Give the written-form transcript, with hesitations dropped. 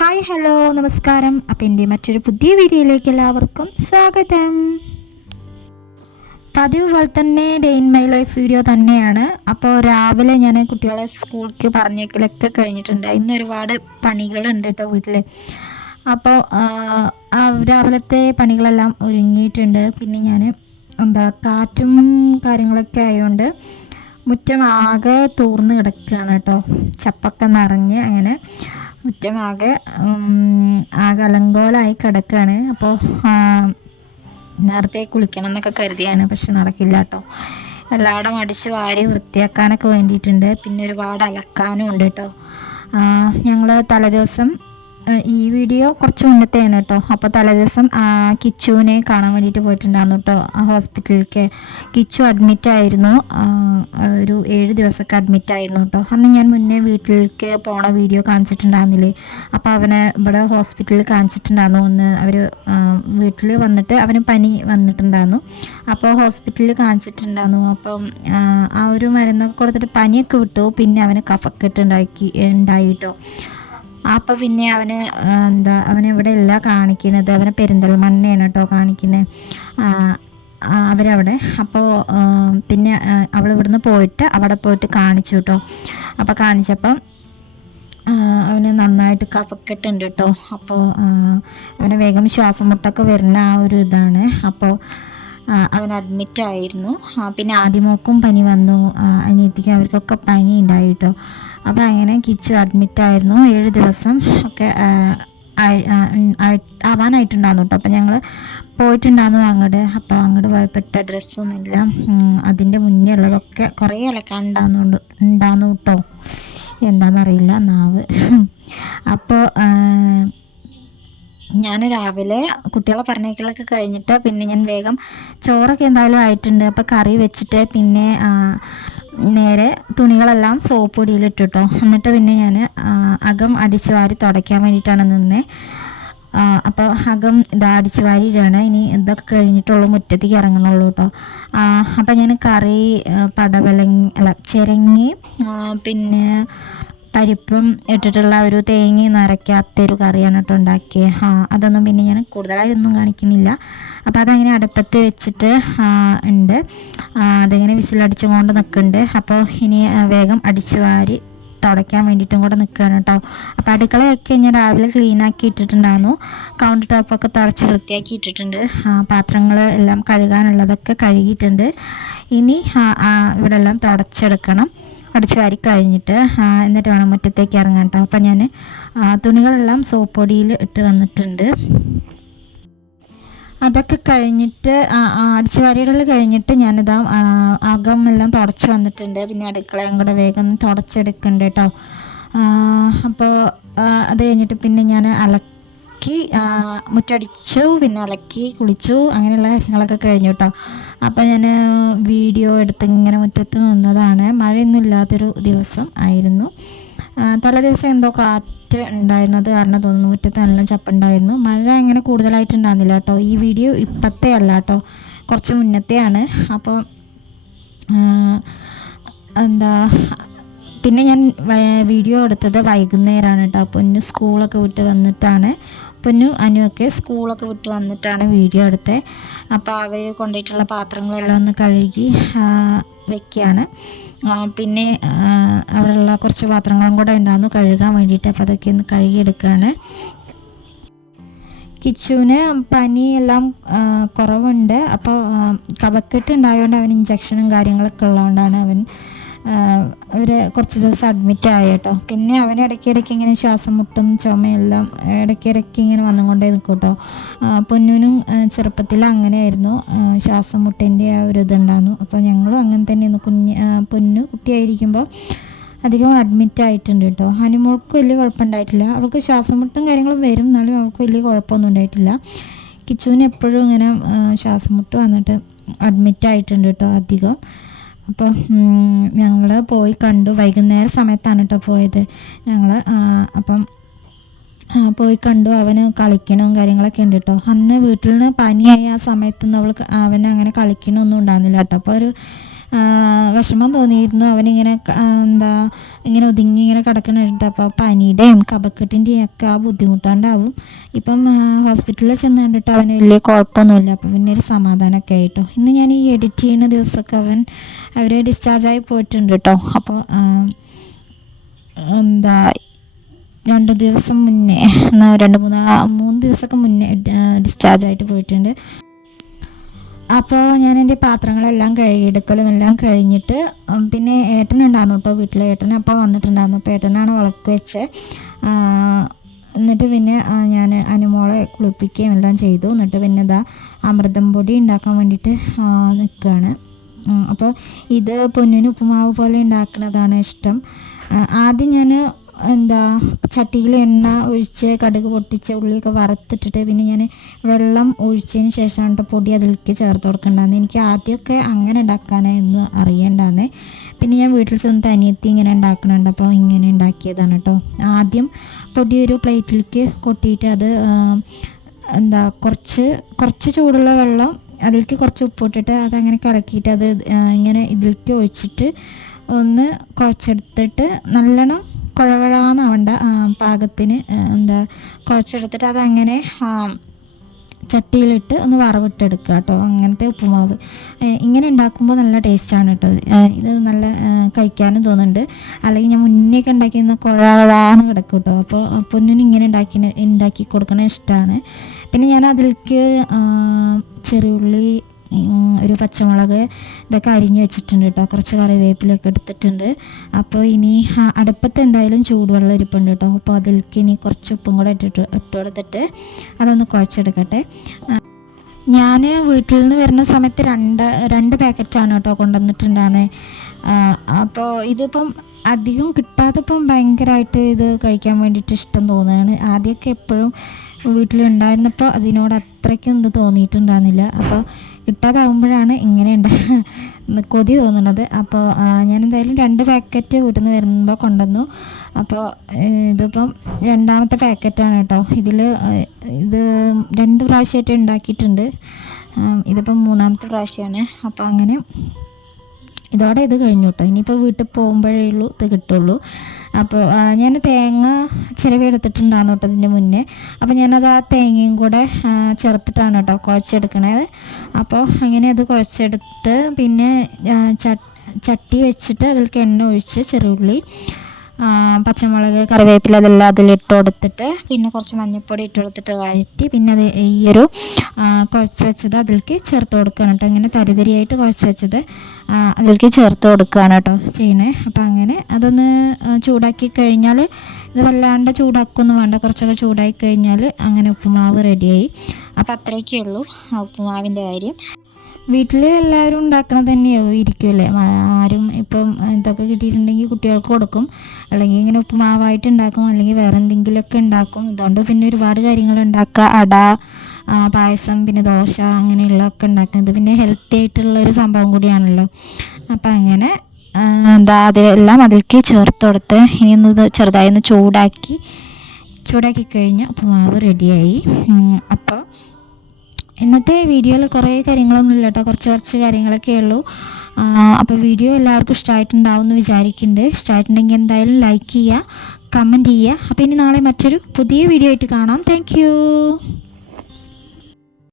Hi hello നമസ്കാരം. അപ്പം എൻ്റെ മറ്റൊരു പുതിയ വീഡിയോയിലേക്ക് എല്ലാവർക്കും സ്വാഗതം. പതിവ് പോലെ തന്നെ day in my life video തന്നെയാണ്. അപ്പോൾ രാവിലെ ഞാൻ കുട്ടികളെ സ്കൂളിലേക്ക് പറഞ്ഞേക്കലൊക്കെ കഴിഞ്ഞിട്ടുണ്ട്. ഇന്ന് ഒരുപാട് പണികളുണ്ട് കേട്ടോ വീട്ടിൽ. അപ്പോൾ രാവിലത്തെ പണികളെല്ലാം ഒരുങ്ങിയിട്ടുണ്ട്. പിന്നെ ഞാൻ കാറ്റും കാര്യങ്ങളൊക്കെ ആയതുകൊണ്ട് മുറ്റം ആകെ തൂർന്ന് കിടക്കുകയാണ് കേട്ടോ. ചപ്പൊക്കെ നിറഞ്ഞ് അങ്ങനെ മുറ്റമാകെ അലങ്കോലമായി കിടക്കുകയാണ്. അപ്പോൾ നേരത്തെ കുളിക്കണം എന്നൊക്കെ കരുതിയാണ്, പക്ഷെ നടക്കില്ല കേട്ടോ. എല്ലായിടം അടിച്ച് വാരി വൃത്തിയാക്കാനൊക്കെ വേണ്ടിയിട്ടുണ്ട്. പിന്നെ ഒരുപാട് അലക്കാനും ഉണ്ട് കേട്ടോ. ഞങ്ങൾ തലേദിവസം ഈ വീഡിയോ കുറച്ച് മുന്നത്തെയാണ് കേട്ടോ. അപ്പോൾ തലേദിവസം കിച്ചുവിനെ കാണാൻ വേണ്ടിയിട്ട് പോയിട്ടുണ്ടായിരുന്നു കേട്ടോ ഹോസ്പിറ്റലിലേക്ക്. കിച്ചു അഡ്മിറ്റായിരുന്നു, ഒരു 7 ദിവസമൊക്കെ അഡ്മിറ്റായിരുന്നു കേട്ടോ. അന്ന് ഞാൻ മുന്നേ വീട്ടിലേക്ക് പോണ വീഡിയോ കാണിച്ചിട്ടുണ്ടായിരുന്നില്ലേ. അപ്പോൾ അവനെ ഇവിടെ ഹോസ്പിറ്റലിൽ കാണിച്ചിട്ടുണ്ടായിരുന്നു. ഒന്ന് അവർ വീട്ടിൽ വന്നിട്ട് അവന് പനി വന്നിട്ടുണ്ടായിരുന്നു. അപ്പോൾ ഹോസ്പിറ്റലിൽ കാണിച്ചിട്ടുണ്ടായിരുന്നു. അപ്പം ആ ഒരു മരുന്നൊക്കെ കൊടുത്തിട്ട് പനിയൊക്കെ വിട്ടു. പിന്നെ അവന് കഫക്കെട്ട് ഉണ്ടായിട്ടോ. അപ്പോൾ പിന്നെ അവനെവിടെ അല്ല കാണിക്കുന്നത്, അവനെ പെരിന്തൽമണ്ണയാണ് കേട്ടോ കാണിക്കുന്നത് അവരവിടെ. അപ്പോൾ പിന്നെ അവൾ ഇവിടുന്ന് പോയിട്ട് അവിടെ പോയിട്ട് കാണിച്ചു കേട്ടോ. അപ്പോൾ കാണിച്ചപ്പം അവന് നന്നായിട്ട് കഫക്കെട്ടുണ്ട് കേട്ടോ. അപ്പോൾ അവന് വേഗം ശ്വാസം മുട്ടൊക്കെ വരുന്ന ആ ഒരു ഇതാണ്. അപ്പോൾ അവൻ അഡ്മിറ്റായിരുന്നു. പിന്നെ ആദ്യമോൾക്കും പനി വന്നു, അനിയത്തിക്ക് അവർക്കൊക്കെ പനി ഉണ്ടായി കേട്ടോ. അപ്പോൾ അങ്ങനെ കിച്ചു അഡ്മിറ്റായിരുന്നു. 7 ദിവസം ഒക്കെ ആവാനായിട്ടുണ്ടായിരുന്നു കേട്ടോ. അപ്പോൾ ഞങ്ങൾ പോയിട്ടുണ്ടായിരുന്നു അങ്ങോട്ട്. അപ്പോൾ അങ്ങോട്ട് പോയപ്പെട്ട ഡ്രസ്സും എല്ലാം അതിൻ്റെ മുന്നേ ഉള്ളതൊക്കെ കുറേ ഉണ്ടായിരുന്നു കേട്ടോ. എന്താണെന്നറിയില്ല നാവ്. അപ്പോൾ ഞാൻ രാവിലെ കുട്ടികളെ പറഞ്ഞേക്കലൊക്കെ കഴിഞ്ഞിട്ട് പിന്നെ ഞാൻ വേഗം ചോറൊക്കെ എന്തായാലും ആയിട്ടുണ്ട്. അപ്പോൾ കറി വെച്ചിട്ട് പിന്നെ നേരെ തുണികളെല്ലാം സോപ്പ് പൊടിയിലിട്ടു കേട്ടോ. എന്നിട്ട് പിന്നെ ഞാൻ അകം അടിച്ചു വാരി തുടയ്ക്കാൻ വേണ്ടിയിട്ടാണ് നിന്നത്. അപ്പോൾ അകം അടിച്ചു വാരിയിടാണ്. ഇനി ഇതൊക്കെ കഴിഞ്ഞിട്ടുള്ളൂ മുറ്റത്തേക്ക് ഇറങ്ങണുള്ളൂ കേട്ടോ. അപ്പോൾ ഞാൻ കറി ചിരങ്ങി പിന്നെ പരിപ്പും ഇട്ടിട്ടുള്ള ഒരു തേങ്ങ നിറയ്ക്കാത്തൊരു കറിയാണ് കേട്ടോ ഉണ്ടാക്കിയത്. അതൊന്നും പിന്നെ ഞാൻ കൂടുതലായിട്ടൊന്നും കാണിക്കുന്നില്ല. അപ്പോൾ അതങ്ങനെ അടുപ്പത്ത് വെച്ചിട്ട് ഉണ്ട്. അതിങ്ങനെ വിസിലടിച്ചുകൊണ്ട് നിൽക്കുന്നുണ്ട്. അപ്പോൾ ഇനി വേഗം അടിച്ചു വാരി തുടയ്ക്കാൻ വേണ്ടിയിട്ടും കൂടെ നിൽക്കുകയാണ് കേട്ടോ. അപ്പോൾ അടുക്കളയൊക്കെ ഞാൻ രാവിലെ ക്ലീനാക്കി ഇട്ടിട്ടുണ്ടായിരുന്നു. കൗണ്ടർ ടോപ്പൊക്കെ തുടച്ച് വൃത്തിയാക്കി ഇട്ടിട്ടുണ്ട്. പാത്രങ്ങൾ എല്ലാം കഴുകാനുള്ളതൊക്കെ കഴുകിയിട്ടുണ്ട്. ഇനി ഇവിടെ എല്ലാം തുടച്ചെടുക്കണം, അടിച്ചു വാരി കഴിഞ്ഞിട്ട് എന്നിട്ട് വേണം മുറ്റത്തേക്ക് ഇറങ്ങാൻ കേട്ടോ. അപ്പം ഞാൻ തുണികളെല്ലാം സോപ്പ് പൊടിയിൽ ഇട്ട് വന്നിട്ടുണ്ട്. അതൊക്കെ കഴിഞ്ഞിട്ട് അടിച്ചു വാരിയിടൽ കഴിഞ്ഞിട്ട് ഞാനിതാ അകം എല്ലാം തുടച്ച് വന്നിട്ടുണ്ട്. പിന്നെ അടുക്കളയും കൂടെ വേഗം തുടച്ചെടുക്കണ്ട് കേട്ടോ. അപ്പോൾ അത് കഴിഞ്ഞിട്ട് പിന്നെ ഞാൻ മുറ്റടിച്ചു, പിന്നെ അലക്കി കുളിച്ചു, അങ്ങനെയുള്ള കാര്യങ്ങളൊക്കെ കഴിഞ്ഞു കേട്ടോ. അപ്പോൾ ഞാൻ വീഡിയോ എടുത്ത് ഇങ്ങനെ മുറ്റത്ത് നിന്നതാണ്. മഴയൊന്നും ഇല്ലാത്തൊരു ദിവസം ആയിരുന്നു. തലേ ദിവസം എന്തോ കാറ്റ് ഉണ്ടായിരുന്നത് കാരണം തോന്നുന്നു മുറ്റത്ത് നല്ല ചപ്പുണ്ടായിരുന്നു. മഴ അങ്ങനെ കൂടുതലായിട്ടുണ്ടായിരുന്നില്ല കേട്ടോ. ഈ വീഡിയോ ഇപ്പോഴത്തെ അല്ല കേട്ടോ, കുറച്ച് മുന്നത്തെയാണ്. അപ്പോൾ പിന്നെ ഞാൻ വീഡിയോ എടുത്തത് വൈകുന്നേരമാണ് കേട്ടോ. പൊന്നു സ്കൂളൊക്കെ വിട്ട് വന്നിട്ടാണ്, പൊന്നും അനുവൊക്കെ സ്കൂളൊക്കെ വിട്ട് വന്നിട്ടാണ് വീഡിയോ എടുത്തത്. അപ്പോൾ അവർ കൊണ്ടുപോയിട്ടുള്ള പാത്രങ്ങളെല്ലാം ഒന്ന് കഴുകി വെക്കുകയാണ്. പിന്നെ അവിടെയുള്ള കുറച്ച് പാത്രങ്ങളും കൂടെ ഉണ്ടായിരുന്നു കഴുകാൻ വേണ്ടിയിട്ട്. അപ്പോൾ അതൊക്കെ ഒന്ന് കഴുകിയെടുക്കുകയാണ്. കിച്ചുവിന് പനിയെല്ലാം കുറവുണ്ട്. അപ്പോൾ കഫക്കെട്ട് ഉണ്ടായതുകൊണ്ട് അവൻ ഇഞ്ചക്ഷനും കാര്യങ്ങളൊക്കെ ഉള്ളതുകൊണ്ടാണ് അവൻ കുറച്ച് ദിവസം അഡ്മിറ്റായി കേട്ടോ. പിന്നെ അവൻ ഇടയ്ക്കിടയ്ക്ക് ഇങ്ങനെ ശ്വാസം മുട്ടും ചുമയെല്ലാം ഇടയ്ക്കിടയ്ക്ക് ഇങ്ങനെ വന്നുകൊണ്ടേ നിൽക്കും കേട്ടോ. പൊന്നിനും ചെറുപ്പത്തിൽ അങ്ങനെയായിരുന്നു, ശ്വാസം മുട്ടിൻ്റെ ആ ഒരു ഇതുണ്ടായിരുന്നു. അപ്പോൾ ഞങ്ങളും അങ്ങനെ തന്നെയായിരുന്നു. പൊന്നു കുട്ടിയായിരിക്കുമ്പോൾ അധികം അഡ്മിറ്റായിട്ടുണ്ട് കേട്ടോ. ഹനുമോൾക്ക് വലിയ കുഴപ്പമുണ്ടായിട്ടില്ല. അവൾക്ക് ശ്വാസം മുട്ടും കാര്യങ്ങളും വരും, എന്നാലും അവൾക്ക് വലിയ കുഴപ്പമൊന്നും ഉണ്ടായിട്ടില്ല. കിച്ചുവിന് എപ്പോഴും ഇങ്ങനെ ശ്വാസം മുട്ട് വന്നിട്ട് അഡ്മിറ്റായിട്ടുണ്ട് കേട്ടോ അധികം. അപ്പോൾ ഞങ്ങൾ പോയി കണ്ടു. വൈകുന്നേര സമയത്താണ് കേട്ടോ പോയത് ഞങ്ങൾ. അപ്പം പോയി കണ്ടു. അവന് കളിക്കണവും കാര്യങ്ങളൊക്കെ ഉണ്ട് കേട്ടോ. അന്ന് വീട്ടിൽ നിന്ന് പനിയായ ആ സമയത്തൊന്നും അവന് അങ്ങനെ കളിക്കണമൊന്നും ഉണ്ടാകുന്നില്ല കേട്ടോ. അപ്പോൾ ഒരു വിഷമം തോന്നിയിരുന്നു. അവനിങ്ങനെ എന്താ ഇങ്ങനെ ഒതുങ്ങി ഇങ്ങനെ കിടക്കണിട്ട്. അപ്പോൾ പനിയുടെയും കഫക്കെട്ടിൻ്റെയും ഒക്കെ ആ ബുദ്ധിമുട്ടുണ്ടാവും. ഇപ്പം ഹോസ്പിറ്റലിൽ ചെന്ന് കണ്ടിട്ട് അവന് വലിയ കുഴപ്പമൊന്നുമില്ല. അപ്പം പിന്നെ ഒരു സമാധാനമൊക്കെ ആയിട്ടോ. ഇന്ന് ഞാൻ ഈ എഡിറ്റ് ചെയ്യുന്ന ദിവസമൊക്കെ അവർ ഡിസ്ചാർജായി പോയിട്ടുണ്ട് കേട്ടോ. അപ്പോൾ എന്താ 2 ദിവസം മുന്നേ 3 ദിവസമൊക്കെ മുന്നേ ഡിസ്ചാർജായിട്ട് പോയിട്ടുണ്ട്. അപ്പോൾ ഞാൻ എൻ്റെ പാത്രങ്ങളെല്ലാം കഴുകിയെടുക്കലും എല്ലാം കഴിഞ്ഞിട്ട് പിന്നെ ഏട്ടനുണ്ടായിരുന്നു കേട്ടോ വീട്ടിൽ. ഏട്ടൻ അപ്പോൾ വന്നിട്ടുണ്ടായിരുന്നു. അപ്പോൾ ഏട്ടനാണ് വിളക്ക് വെച്ച്. എന്നിട്ട് പിന്നെ ഞാൻ അനുമോളെ കുളിപ്പിക്കുകയും എല്ലാം ചെയ്തു. എന്നിട്ട് പിന്നെ അമൃതം പൊടി ഉണ്ടാക്കാൻ വേണ്ടിയിട്ട് നിൽക്കുകയാണ്. അപ്പോൾ ഇത് പൊന്നിന് ഉപ്പുമാവ് പോലെ ഉണ്ടാക്കുന്നതാണ് ഇഷ്ടം. ആദ്യം ഞാൻ ചട്ടിയിൽ എണ്ണ ഒഴിച്ച് കടുക് പൊട്ടിച്ച് ഉള്ളിയൊക്കെ വറുത്തിട്ടിട്ട് പിന്നെ ഞാൻ വെള്ളം ഒഴിച്ചതിന് ശേഷമാണ് പൊടി അതിലേക്ക് ചേർത്ത് കൊടുക്കേണ്ടതെന്ന്. എനിക്ക് ആദ്യമൊക്കെ അങ്ങനെ ഉണ്ടാക്കാനായിരുന്നു അറിയേണ്ടതെന്ന്. പിന്നെ ഞാൻ വീട്ടിൽ ചെന്നിട്ട് അനിയത്തി ഇങ്ങനെ ഉണ്ടാക്കണുണ്ട്. അപ്പോൾ ഇങ്ങനെ ഉണ്ടാക്കിയതാണ് കേട്ടോ. ആദ്യം പൊടി ഒരു പ്ലേറ്റിലേക്ക് കൊട്ടിയിട്ട് അത് കുറച്ച് ചൂടുള്ള വെള്ളം അതിലേക്ക് കുറച്ച് ഉപ്പിട്ടിട്ട് അതങ്ങനെ കലക്കിയിട്ട് അത് ഇങ്ങനെ ഇതിലേക്ക് ഒഴിച്ചിട്ട് ഒന്ന് കുഴച്ചെടുത്തിട്ട് നല്ലോണം കുഴകുഴാന്നാവണ്ട പാകത്തിന് കുഴച്ചെടുത്തിട്ട് അതങ്ങനെ ചട്ടിയിലിട്ട് ഒന്ന് വറവിട്ടെടുക്കുക കേട്ടോ. അങ്ങനത്തെ ഉപ്പുമാവ് ഇങ്ങനെ ഉണ്ടാക്കുമ്പോൾ നല്ല ടേസ്റ്റാണ് കേട്ടോ. ഇത് നല്ല കഴിക്കാനും തോന്നുന്നുണ്ട്. അല്ലെങ്കിൽ ഞാൻ മുന്നേയൊക്കെ ഉണ്ടാക്കിയിരുന്ന കുഴാന്ന് കിടക്കും കേട്ടോ. അപ്പോൾ പൊന്നിന് ഇങ്ങനെ ഉണ്ടാക്കി കൊടുക്കണ ഇഷ്ടമാണ്. പിന്നെ ഞാൻ അതിലേക്ക് ചെറിയുള്ളി, ഒരു പച്ചമുളക് ഇതൊക്കെ അരിഞ്ഞ് വെച്ചിട്ടുണ്ട് കേട്ടോ. കുറച്ച് കറിവേപ്പിലൊക്കെ എടുത്തിട്ടുണ്ട്. അപ്പോൾ ഇനി അടുപ്പത്ത് എന്തായാലും ചൂടുവെള്ളം ഇരിപ്പുണ്ട് കേട്ടോ. അപ്പോൾ അതിലേക്ക് ഇനി കുറച്ച് ഉപ്പും കൂടെ ഇട്ട് കൊടുത്തിട്ട് അതൊന്ന് കുഴച്ചെടുക്കട്ടെ. ഞാൻ വീട്ടിൽ നിന്ന് വരുന്ന സമയത്ത് രണ്ട് പാക്കറ്റാണ് കേട്ടോ കൊണ്ടുവന്നിട്ടുണ്ടാകുന്നത്. അപ്പോൾ ഇതിപ്പം അധികം കിട്ടാത്തപ്പം ഭയങ്കരമായിട്ട് ഇത് കഴിക്കാൻ വേണ്ടിയിട്ട് ഇഷ്ടം തോന്നുകയാണ്. ആദ്യമൊക്കെ എപ്പോഴും വീട്ടിലുണ്ടായിരുന്നപ്പോൾ അതിനോട് അത്രയ്ക്കും ഇത് തോന്നിയിട്ടുണ്ടായിരുന്നില്ല. അപ്പോൾ കിട്ടാതാവുമ്പോഴാണ് ഇങ്ങനെ കൊതി തോന്നുന്നത്. അപ്പോൾ ഞാൻ എന്തായാലും 2 പാക്കറ്റ് വീട്ടിൽ നിന്ന് വരുമ്പോൾ കൊണ്ടുവന്നു. അപ്പോൾ ഇതിപ്പം 2ാമത്തെ പാക്കറ്റാണ് കേട്ടോ. ഇത് 2 പ്രാവശ്യമായിട്ട് ഉണ്ടാക്കിയിട്ടുണ്ട്. ഇതിപ്പം 3ാമത്തെ പ്രാവശ്യമാണ്. അപ്പോൾ അങ്ങനെ ഇതോടെ ഇത് കഴിഞ്ഞു കേട്ടോ. ഇനിയിപ്പോൾ വീട്ടിൽ പോകുമ്പോഴേ ഉള്ളൂ ഇത് കിട്ടുള്ളൂ. അപ്പോൾ ഞാൻ തേങ്ങ ചിരവി എടുത്തിട്ടുണ്ടായിരുന്നു കേട്ടോ ഇതിൻ്റെ മുന്നേ. അപ്പോൾ ഞാനത് ആ തേങ്ങയും കൂടെ ചേർത്തിട്ടാണ് കേട്ടോ കുഴച്ചെടുക്കണത്. അപ്പോൾ അങ്ങനെ അത് കുഴച്ചെടുത്ത് പിന്നെ ചട്ടി വെച്ചിട്ട് അതിലേക്ക് എണ്ണ ഒഴിച്ച് ചെറുള്ളി, പച്ചമുളക്, കറിവേപ്പില അതെല്ലാം അതിലിട്ട് കൊടുത്തിട്ട് പിന്നെ കുറച്ച് മഞ്ഞൾപ്പൊടി ഇട്ട് കൊടുത്തിട്ട് വഴറ്റി പിന്നെ അത് ഈയൊരു കുഴച്ച് വെച്ചത് അതിലേക്ക് ചേർത്ത് കൊടുക്കുകയാണ് കേട്ടോ. ഇങ്ങനെ തരിതരിയായിട്ട് കുഴച്ച് വെച്ചത് അതിലേക്ക് ചേർത്ത് കൊടുക്കുകയാണ് കേട്ടോ ചെയ്യണേ. അപ്പോൾ അങ്ങനെ അതൊന്ന് ചൂടാക്കി കഴിഞ്ഞാൽ, ഇത് വല്ലാണ്ട് ചൂടാക്കൊന്നും വേണ്ട, കുറച്ചൊക്കെ ചൂടാക്കി കഴിഞ്ഞാൽ അങ്ങനെ ഉപ്പുമാവ് റെഡിയായി. അപ്പോൾ അത്രയൊക്കെ ഉള്ളൂ ഉപ്പുമാവിൻ്റെ കാര്യം. വീട്ടിൽ എല്ലാവരും ഉണ്ടാക്കണത് തന്നെയാവും ഇരിക്കുമല്ലേ. ആരും ഇപ്പം ഇതൊക്കെ കിട്ടിയിട്ടുണ്ടെങ്കിൽ കുട്ടികൾക്ക് കൊടുക്കും, അല്ലെങ്കിൽ ഇങ്ങനെ ഉപ്പുമാവായിട്ട് ഉണ്ടാക്കും, അല്ലെങ്കിൽ വേറെ എന്തെങ്കിലുമൊക്കെ ഉണ്ടാക്കും. ഇതുകൊണ്ട് പിന്നെ ഒരുപാട് കാര്യങ്ങൾ ഉണ്ടാക്കുക. അട, പായസം, പിന്നെ ദോശ അങ്ങനെയുള്ളതൊക്കെ ഉണ്ടാക്കുന്നത് പിന്നെ ഹെൽത്തി ആയിട്ടുള്ളൊരു സംഭവം കൂടിയാണല്ലോ. അപ്പം അങ്ങനെ അതെല്ലാം അതിലേക്ക് ചേർത്ത് കൊടുത്ത് ഇനി ഒന്ന് ചെറുതായി ഒന്ന് ചൂടാക്കി കഴിഞ്ഞാൽ ഉപ്പുമാവ് റെഡിയായി. അപ്പോൾ ഇന്നത്തെ വീഡിയോയിൽ കുറേ കാര്യങ്ങളൊന്നും ഇല്ല കേട്ടോ, കുറച്ച് കാര്യങ്ങളൊക്കെ ഉള്ളൂ. അപ്പോൾ വീഡിയോ എല്ലാവർക്കും ഇഷ്ടമായിട്ടുണ്ടാവും എന്ന് വിചാരിക്കുന്നുണ്ട്. ഇഷ്ടമായിട്ടുണ്ടെങ്കിൽ എന്തായാലും ലൈക്ക് ചെയ്യുക, കമൻറ്റ് ചെയ്യുക. അപ്പോൾ ഇനി നാളെ മറ്റൊരു പുതിയ വീഡിയോ ആയിട്ട് കാണാം. താങ്ക്